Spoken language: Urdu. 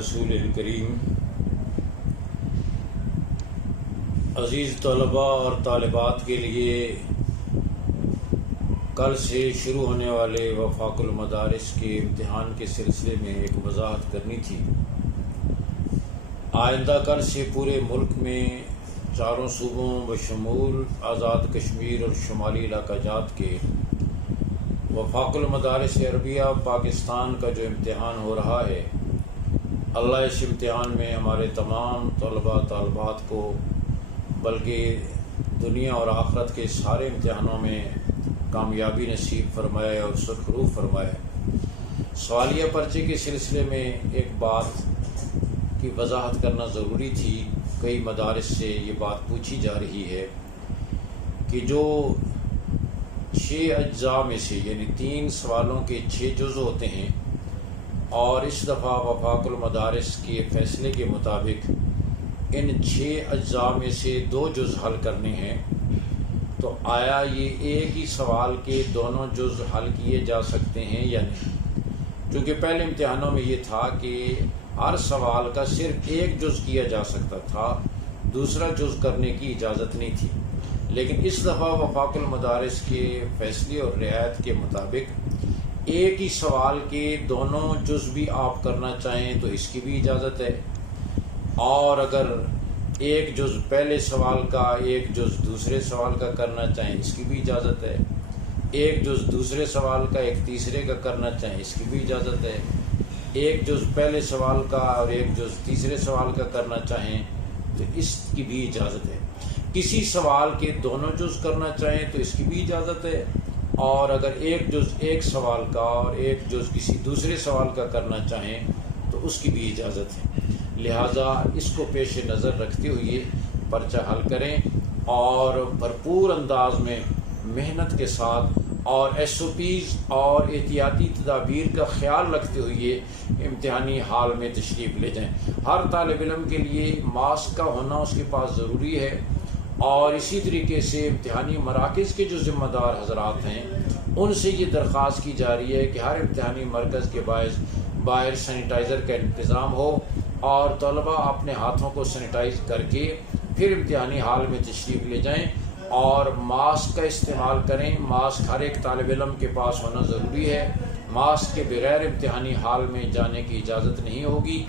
رسول الکریم۔ عزیز طلباء اور طالبات کے لیے کل سے شروع ہونے والے وفاق المدارس کے امتحان کے سلسلے میں ایک وضاحت کرنی تھی۔ آئندہ کل سے پورے ملک میں چاروں صوبوں بشمول آزاد کشمیر اور شمالی علاقہ جات کے وفاق المدارس عربیہ پاکستان کا جو امتحان ہو رہا ہے، اللہ اس امتحان میں ہمارے تمام طلباء طالبات کو بلکہ دنیا اور آخرت کے سارے امتحانوں میں کامیابی نصیب فرمائے اور سرخرو فرمائے۔ سوالیہ پرچے کے سلسلے میں ایک بات کی وضاحت کرنا ضروری تھی۔ کئی مدارس سے یہ بات پوچھی جا رہی ہے کہ جو 6 اجزاء میں سے یعنی 3 سوالوں کے 6 جز ہوتے ہیں اور اس دفعہ وفاق المدارس کے فیصلے کے مطابق ان 6 اجزاء میں سے 2 جز حل کرنے ہیں، تو آیا یہ ایک ہی سوال کے دونوں جز حل کیے جا سکتے ہیں یا نہیں؟ کیونکہ پہلے امتحانوں میں یہ تھا کہ ہر سوال کا صرف ایک جز کیا جا سکتا تھا، دوسرا جز کرنے کی اجازت نہیں تھی۔ لیکن اس دفعہ وفاق المدارس کے فیصلے اور رعایت کے مطابق ایک ہی سوال کے دونوں جز بھی آپ کرنا چاہیں تو اس کی بھی اجازت ہے، اور اگر ایک جز پہلے سوال کا ایک جز دوسرے سوال کا کرنا چاہیں اس کی بھی اجازت ہے، ایک جز دوسرے سوال کا ایک تیسرے کا کرنا چاہیں اس کی بھی اجازت ہے، ایک جز پہلے سوال کا اور ایک جز تیسرے سوال کا کرنا چاہیں تو اس کی بھی اجازت ہے۔ کسی سوال کے دونوں جز کرنا چاہیں تو اس کی بھی اجازت ہے، اور اگر ایک جز ایک سوال کا اور ایک جز کسی دوسرے سوال کا کرنا چاہیں تو اس کی بھی اجازت ہے۔ لہٰذا اس کو پیش نظر رکھتے ہوئے پرچہ حل کریں اور بھرپور انداز میں محنت کے ساتھ اور SOPs اور احتیاطی تدابیر کا خیال رکھتے ہوئے امتحانی ہال میں تشریف لے جائیں۔ ہر طالب علم کے لیے ماسک کا ہونا اس کے پاس ضروری ہے، اور اسی طریقے سے امتحانی مراکز کے جو ذمہ دار حضرات ہیں ان سے یہ درخواست کی جا رہی ہے کہ ہر امتحانی مرکز کے باہر سینیٹائزر کا انتظام ہو اور طلباء اپنے ہاتھوں کو سینیٹائز کر کے پھر امتحانی ہال میں تشریف لے جائیں اور ماسک کا استعمال کریں۔ ماسک ہر ایک طالب علم کے پاس ہونا ضروری ہے۔ ماسک کے بغیر امتحانی ہال میں جانے کی اجازت نہیں ہوگی۔